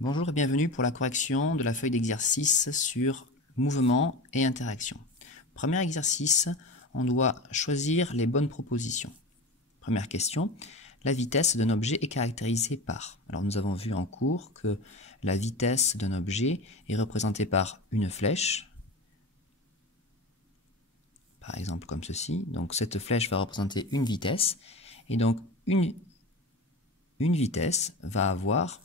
Bonjour et bienvenue pour la correction de la feuille d'exercice sur mouvement et interaction. Premier exercice, on doit choisir les bonnes propositions. Première question, la vitesse d'un objet est caractérisée par. Alors nous avons vu en cours que la vitesse d'un objet est représentée par une flèche, par exemple comme ceci. Donc cette flèche va représenter une vitesse, et donc une vitesse va avoir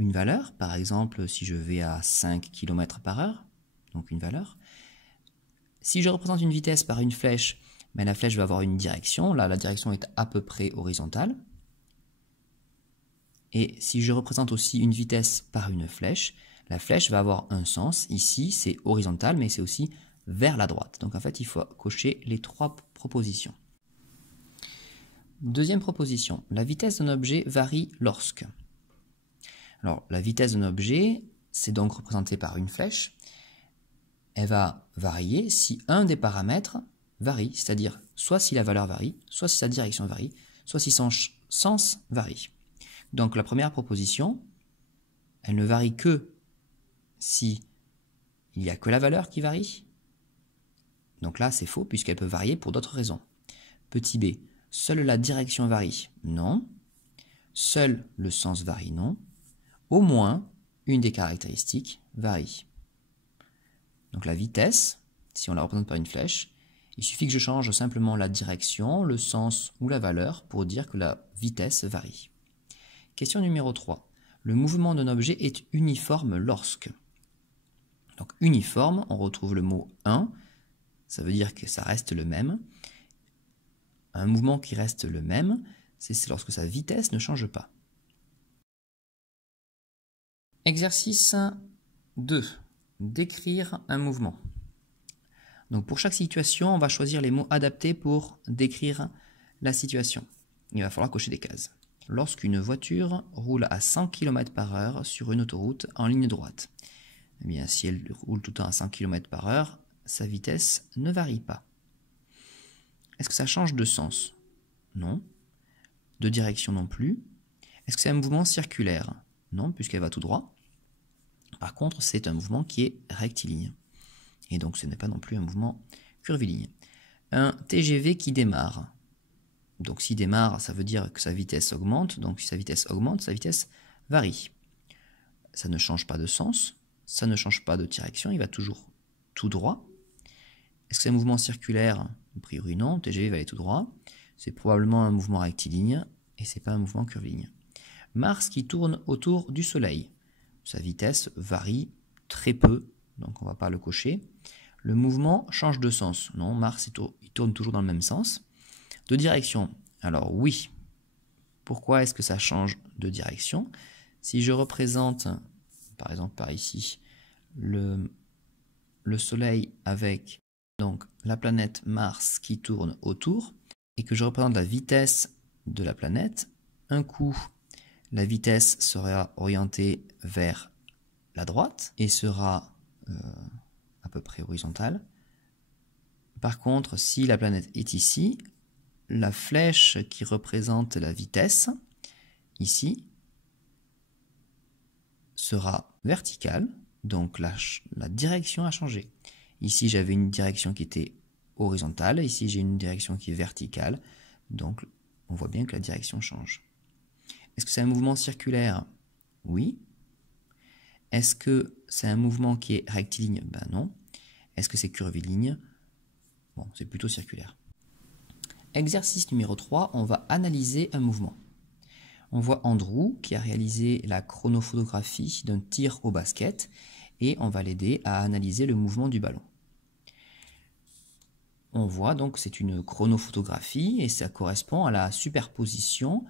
une valeur, par exemple si je vais à 5 km/h, donc une valeur. Si je représente une vitesse par une flèche, mais la flèche va avoir une direction, là la direction est à peu près horizontale. Et si je représente aussi une vitesse par une flèche, la flèche va avoir un sens, ici c'est horizontal mais c'est aussi vers la droite. Donc en fait il faut cocher les trois propositions. Deuxième proposition, la vitesse d'un objet varie lorsque. Alors, la vitesse d'un objet, c'est donc représenté par une flèche. Elle va varier si un des paramètres varie, c'est-à-dire soit si la valeur varie, soit si sa direction varie, soit si son sens varie. Donc, la première proposition, elle ne varie que si il n'y a que la valeur qui varie. Donc là, c'est faux, puisqu'elle peut varier pour d'autres raisons. Petit b, seule la direction varie? Non. Seul le sens varie? Non. Au moins une des caractéristiques varie. Donc la vitesse, si on la représente par une flèche, il suffit que je change simplement la direction, le sens ou la valeur pour dire que la vitesse varie. Question numéro 3. Le mouvement d'un objet est uniforme lorsque. Donc uniforme, on retrouve le mot 1, ça veut dire que ça reste le même. Un mouvement qui reste le même, c'est lorsque sa vitesse ne change pas. Exercice 2. Décrire un mouvement. Donc pour chaque situation, on va choisir les mots adaptés pour décrire la situation. Il va falloir cocher des cases. Lorsqu'une voiture roule à 100 km/h sur une autoroute en ligne droite, eh bien, si elle roule tout le temps à 100 km/h, sa vitesse ne varie pas. Est-ce que ça change de sens? Non. De direction non plus. Est-ce que c'est un mouvement circulaire? Non, puisqu'elle va tout droit. Par contre, c'est un mouvement qui est rectiligne. Et donc, ce n'est pas non plus un mouvement curviligne. Un TGV qui démarre. Donc, s'il démarre, ça veut dire que sa vitesse augmente. Donc, si sa vitesse augmente, sa vitesse varie. Ça ne change pas de sens. Ça ne change pas de direction. Il va toujours tout droit. Est-ce que c'est un mouvement circulaire? A priori, non. Le TGV va aller tout droit. C'est probablement un mouvement rectiligne. Et ce n'est pas un mouvement curviligne. Mars qui tourne autour du Soleil. Sa vitesse varie très peu, donc on ne va pas le cocher. Le mouvement change de sens. Non, Mars il tourne toujours dans le même sens. De direction. Alors oui. Pourquoi est-ce que ça change de direction? Si je représente, par exemple par ici, le Soleil avec donc la planète Mars qui tourne autour, et que je représente la vitesse de la planète, un coup, la vitesse sera orientée vers la droite et sera à peu près horizontale. Par contre, si la planète est ici, la flèche qui représente la vitesse, ici, sera verticale, donc la direction a changé. Ici, j'avais une direction qui était horizontale, ici j'ai une direction qui est verticale, donc on voit bien que la direction change. Est-ce que c'est un mouvement circulaire? Oui. Est-ce que c'est un mouvement qui est rectiligne? Ben non. Est-ce que c'est curviligne? Bon, c'est plutôt circulaire. Exercice numéro 3, on va analyser un mouvement. On voit Andrew qui a réalisé la chronophotographie d'un tir au basket et on va l'aider à analyser le mouvement du ballon. On voit donc c'est une chronophotographie et ça correspond à la superposition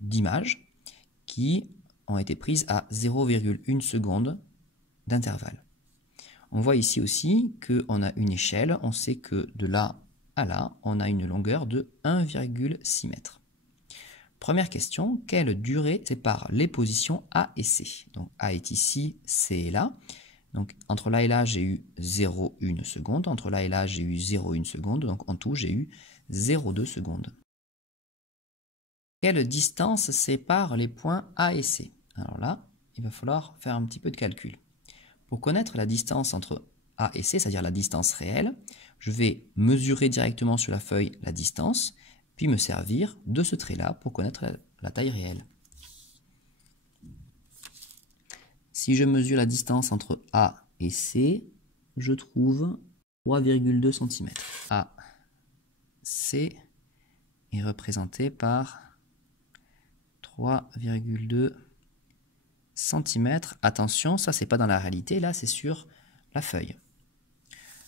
d'images qui ont été prises à 0,1 seconde d'intervalle. On voit ici aussi qu'on a une échelle, on sait que de là à là, on a une longueur de 1,6 m. Première question, quelle durée sépare les positions A et C? Donc A est ici, C est là. Donc entre là et là, j'ai eu 0,1 seconde. Entre là et là, j'ai eu 0,1 seconde. Donc en tout, j'ai eu 0,2 secondes. Quelle distance sépare les points A et C? Alors là, il va falloir faire un petit peu de calcul. Pour connaître la distance entre A et C, c'est-à-dire la distance réelle, je vais mesurer directement sur la feuille la distance, puis me servir de ce trait-là pour connaître la taille réelle. Si je mesure la distance entre A et C, je trouve 3,2 cm. AC est représenté par 3,2 cm. Attention, ça c'est pas dans la réalité, là c'est sur la feuille.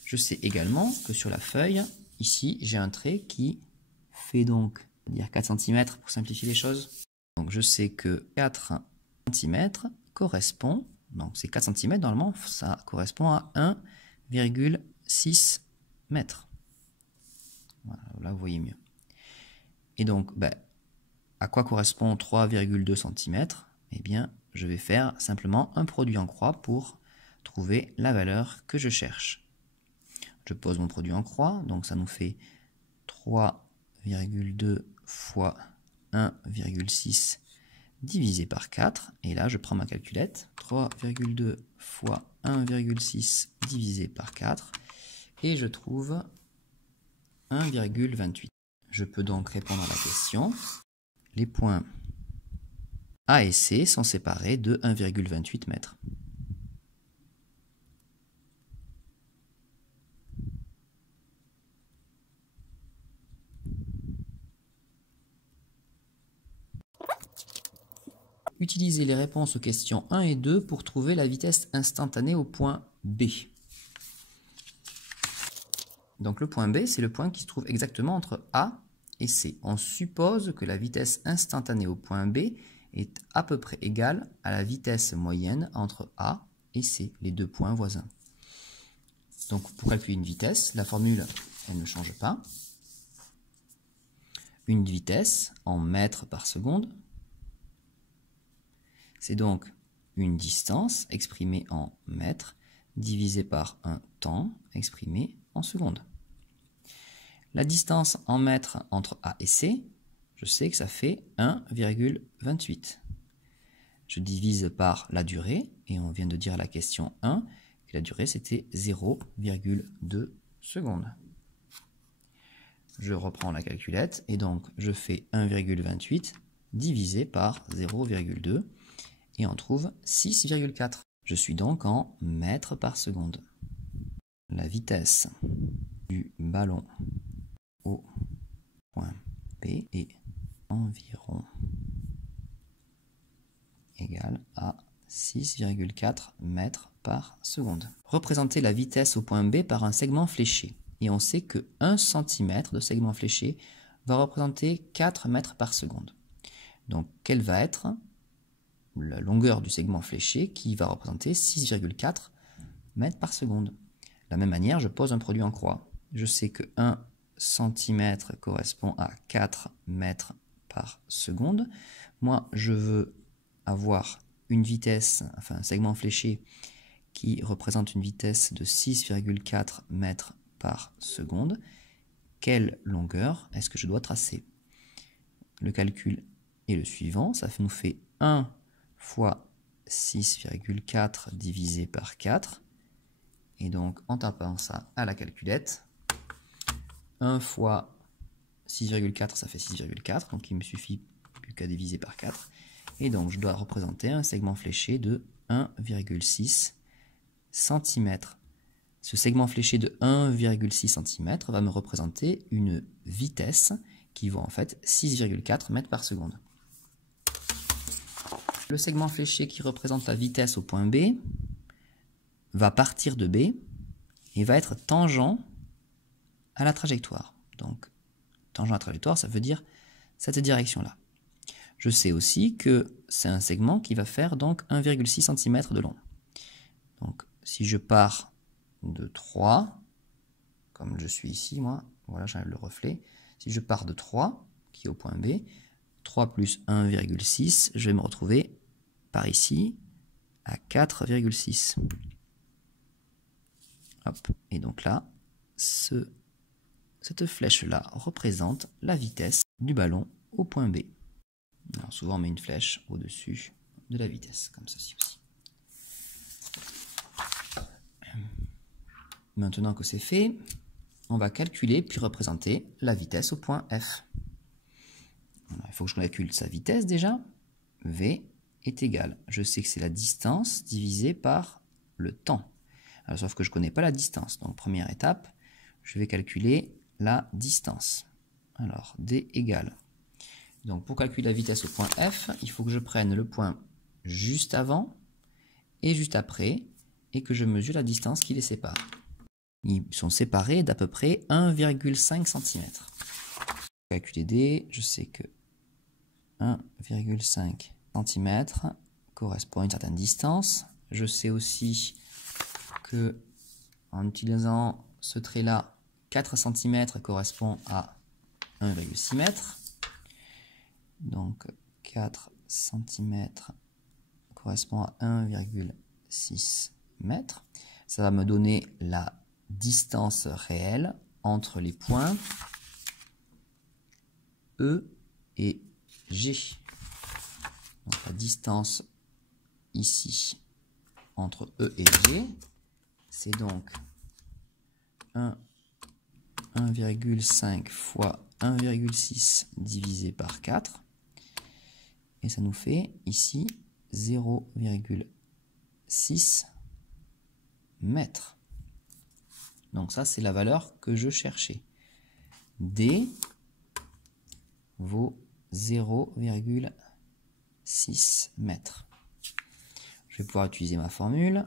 Je sais également que sur la feuille, ici j'ai un trait qui fait donc dire 4 cm pour simplifier les choses. Donc je sais que 4 cm correspond, donc c'est 4 cm normalement, ça correspond à 1,6 m. Voilà, là vous voyez mieux. Et donc, à quoi correspond 3,2 cm? Eh bien, je vais faire simplement un produit en croix pour trouver la valeur que je cherche. Je pose mon produit en croix, donc ça nous fait 3,2 fois 1,6 divisé par 4. Et là, je prends ma calculette. 3,2 fois 1,6 divisé par 4. Et je trouve 1,28. Je peux donc répondre à la question. Les points A et C sont séparés de 1,28 mètres. Utilisez les réponses aux questions 1 et 2 pour trouver la vitesse instantanée au point B. Donc le point B, c'est le point qui se trouve exactement entre A et C. On suppose que la vitesse instantanée au point B est à peu près égale à la vitesse moyenne entre A et C, les deux points voisins. Donc pour calculer une vitesse, la formule elle ne change pas. Une vitesse en mètres par seconde, c'est donc une distance exprimée en mètres divisée par un temps exprimé en secondes. La distance en mètres entre A et C, je sais que ça fait 1,28. Je divise par la durée, et on vient de dire à la question 1 que la durée c'était 0,2 secondes. Je reprends la calculette, et donc je fais 1,28 divisé par 0,2, et on trouve 6,4. Je suis donc en mètres par seconde. La vitesse du ballon au point B est environ égale à 6,4 mètres par seconde. Représentez la vitesse au point B par un segment fléché. Et on sait que 1 cm de segment fléché va représenter 4 mètres par seconde. Donc, quelle va être la longueur du segment fléché qui va représenter 6,4 mètres par seconde? De la même manière, je pose un produit en croix. Je sais que 1 cm correspond à 4 mètres par seconde. Moi, je veux avoir une vitesse, enfin un segment fléché qui représente une vitesse de 6,4 mètres par seconde. Quelle longueur est-ce que je dois tracer? Le calcul est le suivant, ça nous fait 1 fois 6,4 divisé par 4. Et donc en tapant ça à la calculette, 1 fois 6,4 ça fait 6,4, donc il me suffit plus qu'à diviser par 4. Et donc je dois représenter un segment fléché de 1,6 cm. Ce segment fléché de 1,6 cm va me représenter une vitesse qui vaut en fait 6,4 mètres par seconde. Le segment fléché qui représente la vitesse au point B va partir de B et va être tangent à la trajectoire. Donc, tangent à la trajectoire, ça veut dire cette direction-là. Je sais aussi que c'est un segment qui va faire donc 1,6 cm de long. Donc, si je pars de 3, comme je suis ici, moi, voilà, j'enlève le reflet. Si je pars de 3, qui est au point B, 3 plus 1,6, je vais me retrouver par ici à 4,6. Hop, et donc là, cette flèche-là représente la vitesse du ballon au point B. Alors souvent on met une flèche au-dessus de la vitesse, comme ceci aussi. Maintenant que c'est fait, on va calculer puis représenter la vitesse au point F. Alors, il faut que je calcule sa vitesse déjà. V est égal. Je sais que c'est la distance divisée par le temps. Alors, sauf que je ne connais pas la distance. Donc, première étape, je vais calculer la distance. Alors, D égale. Donc, pour calculer la vitesse au point F, il faut que je prenne le point juste avant et juste après et que je mesure la distance qui les sépare. Ils sont séparés d'à peu près 1,5 cm. Calculer D, je sais que 1,5 cm correspond à une certaine distance. Je sais aussi que en utilisant ce trait-là, 4 cm correspond à 1,6 m. Donc 4 cm correspond à 1,6 m. Ça va me donner la distance réelle entre les points E et G. Donc la distance ici entre E et G, c'est donc 1,5 fois 1,6 divisé par 4. Et ça nous fait ici 0,6 mètres. Donc ça, c'est la valeur que je cherchais. D vaut 0,6 mètres. Je vais pouvoir utiliser ma formule.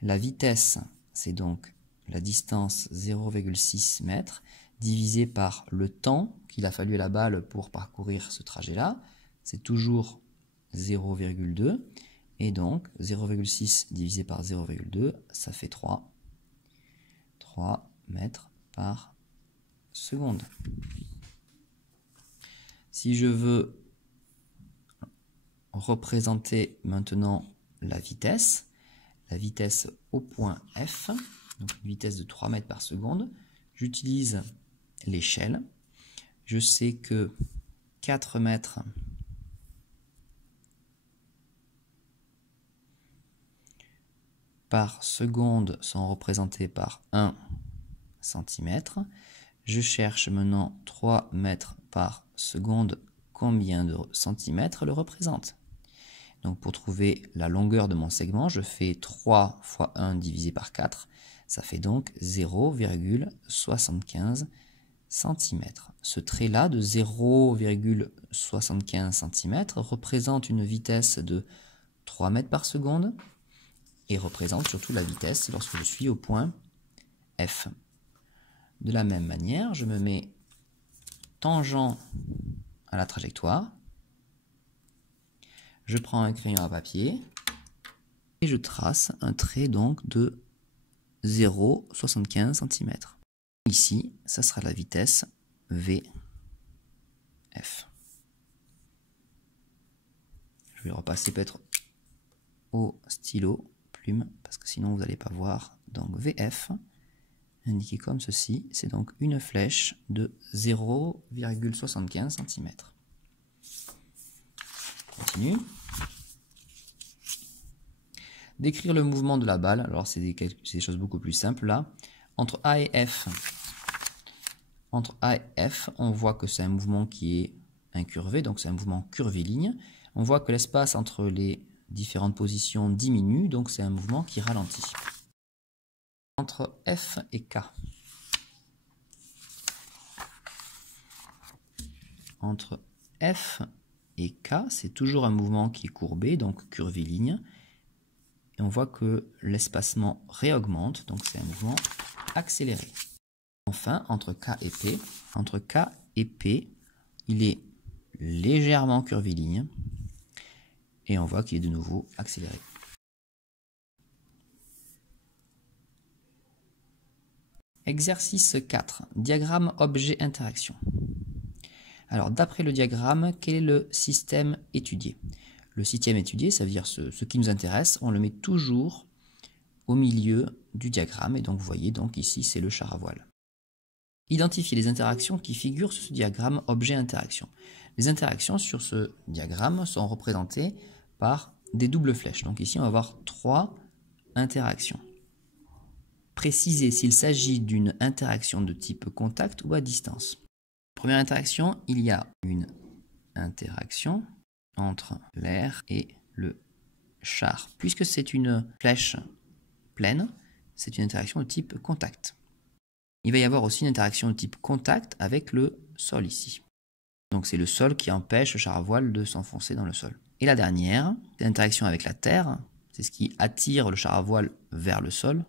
La vitesse, c'est donc la distance 0,6 mètres divisé par le temps qu'il a fallu à la balle pour parcourir ce trajet-là. C'est toujours 0,2. Et donc 0,6 divisé par 0,2, ça fait 3 mètres par seconde. Si je veux représenter maintenant la vitesse au point F, donc une vitesse de 3 mètres par seconde, j'utilise l'échelle. Je sais que 4 mètres par seconde sont représentés par 1 cm. Je cherche maintenant 3 mètres par seconde. Combien de centimètres le représente? Donc pour trouver la longueur de mon segment, je fais 3 fois 1 divisé par 4. Ça fait donc 0,75 cm. Ce trait-là de 0,75 cm représente une vitesse de 3 mètres par seconde et représente surtout la vitesse lorsque je suis au point F. De la même manière, je me mets tangent à la trajectoire. Je prends un crayon à papier et je trace un trait donc de 0,75 cm. Ici, ça sera la vitesse VF. Je vais repasser peut-être au stylo plume parce que sinon vous n'allez pas voir. Donc VF indiqué comme ceci, c'est donc une flèche de 0,75 cm. Continue. Décrire le mouvement de la balle, alors c'est des choses beaucoup plus simples là. Entre A et F, on voit que c'est un mouvement qui est incurvé, donc c'est un mouvement curviligne. On voit que l'espace entre les différentes positions diminue, donc c'est un mouvement qui ralentit. Entre F et K. Entre F et K, c'est toujours un mouvement qui est courbé, donc curviligne. Et on voit que l'espacement réaugmente, donc c'est un mouvement accéléré. Enfin, entre K et P, il est légèrement curviligne. Et on voit qu'il est de nouveau accéléré. Exercice 4. Diagramme objet-interaction. Alors, d'après le diagramme, quel est le système étudié? Le système étudié, ça veut dire ce qui nous intéresse, on le met toujours au milieu du diagramme. Et donc, vous voyez, donc ici, c'est le char à voile. Identifiez les interactions qui figurent sur ce diagramme objet-interaction. Les interactions sur ce diagramme sont représentées par des doubles flèches. Donc ici, on va avoir 3 interactions. Préciser s'il s'agit d'une interaction de type contact ou à distance. Première interaction, il y a une interaction entre l'air et le char. Puisque c'est une flèche pleine, c'est une interaction de type contact. Il va y avoir aussi une interaction de type contact avec le sol ici. Donc c'est le sol qui empêche le char à voile de s'enfoncer dans le sol. Et la dernière, c'est l'interaction avec la terre. C'est ce qui attire le char à voile vers le sol.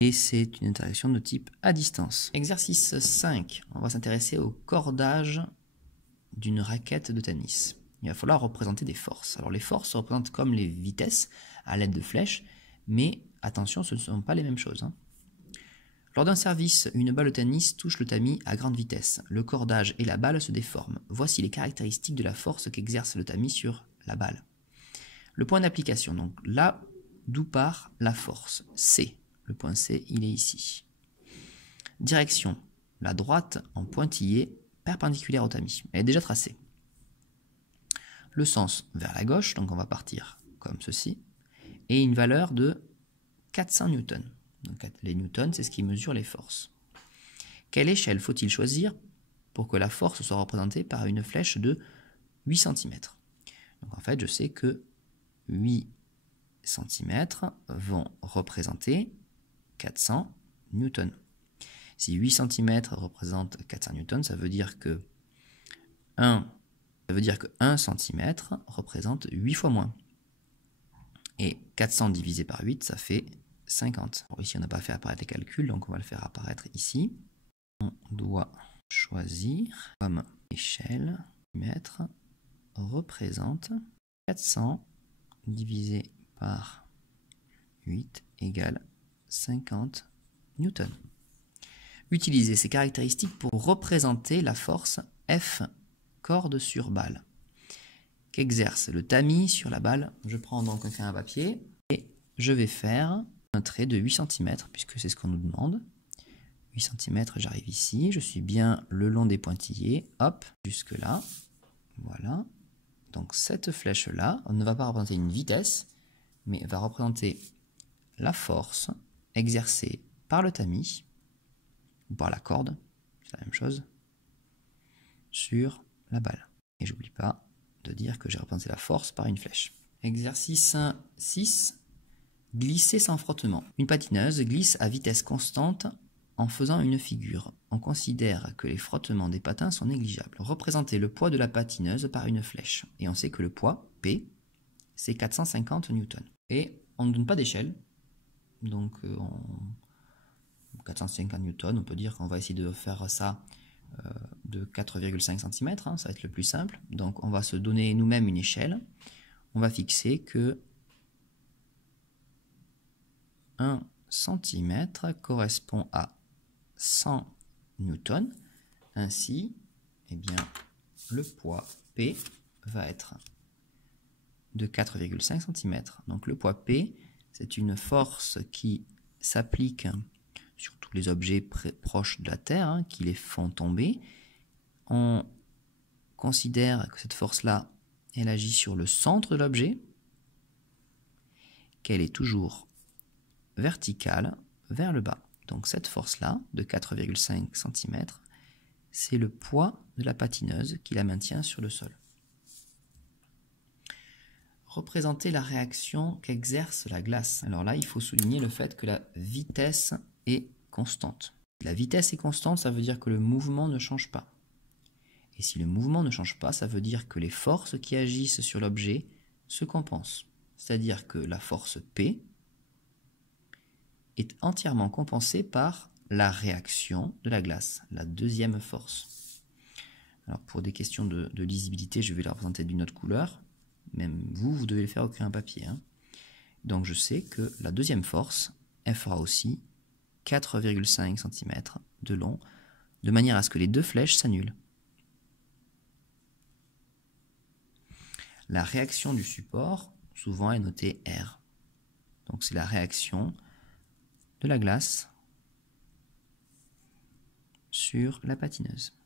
Et c'est une interaction de type à distance. Exercice 5. On va s'intéresser au cordage d'une raquette de tennis. Il va falloir représenter des forces. Alors les forces se représentent comme les vitesses à l'aide de flèches, mais attention, ce ne sont pas les mêmes choses. Lors d'un service, une balle de tennis touche le tamis à grande vitesse. Le cordage et la balle se déforment. Voici les caractéristiques de la force qu'exerce le tamis sur la balle. Le point d'application, donc là d'où part la force, C. Le point C, il est ici. Direction, la droite en pointillé perpendiculaire au tamis. Elle est déjà tracée. Le sens vers la gauche, donc on va partir comme ceci. Et une valeur de 400 newtons. Donc les newtons, c'est ce qui mesure les forces. Quelle échelle faut-il choisir pour que la force soit représentée par une flèche de 8 cm? Donc en fait, je sais que 8 cm vont représenter 400 newtons. Si 8 cm représente 400 newtons, ça veut dire que 1 cm représente 8 fois moins. Et 400 divisé par 8, ça fait 50. Bon, ici, on n'a pas fait apparaître les calculs, donc on va le faire apparaître ici. On doit choisir comme échelle, mètre représente 400 divisé par 8 égale 50 newtons. Utilisez ces caractéristiques pour représenter la force F corde sur balle qu'exerce le tamis sur la balle. Je prends donc un crayon à papier et je vais faire un trait de 8 cm puisque c'est ce qu'on nous demande. 8 cm, j'arrive ici, je suis bien le long des pointillés, hop, jusque là, voilà. Donc cette flèche-là, on ne va pas représenter une vitesse, mais va représenter la force exercée par le tamis, ou par la corde, c'est la même chose, sur la balle. Et j'oublie pas de dire que j'ai représenté la force par une flèche. Exercice 6. Glisser sans frottement. Une patineuse glisse à vitesse constante en faisant une figure. On considère que les frottements des patins sont négligeables. Représentez le poids de la patineuse par une flèche. Et on sait que le poids, P, c'est 450 newtons. Et on ne donne pas d'échelle. Donc 450 newtons, on peut dire qu'on va essayer de faire ça de 4,5 cm, ça va être le plus simple. Donc on va se donner nous-mêmes une échelle. On va fixer que 1 cm correspond à 100 newtons. Ainsi, eh bien, le poids P va être de 4,5 cm. Donc le poids P, c'est une force qui s'applique sur tous les objets proches de la Terre, qui les font tomber. On considère que cette force-là, elle agit sur le centre de l'objet, qu'elle est toujours verticale vers le bas. Donc cette force-là, de 4,5 cm, c'est le poids de la patineuse qui la maintient sur le sol. Représenter la réaction qu'exerce la glace. Alors là, il faut souligner le fait que la vitesse est constante. La vitesse est constante, ça veut dire que le mouvement ne change pas. Et si le mouvement ne change pas, ça veut dire que les forces qui agissent sur l'objet se compensent. C'est-à-dire que la force P est entièrement compensée par la réaction de la glace, la deuxième force. Alors pour des questions de lisibilité, je vais la représenter d'une autre couleur. Même vous devez le faire au crayon papier. Donc je sais que la deuxième force, elle fera aussi 4,5 cm de long, de manière à ce que les deux flèches s'annulent. La réaction du support, souvent, est notée R. Donc c'est la réaction de la glace sur la patineuse.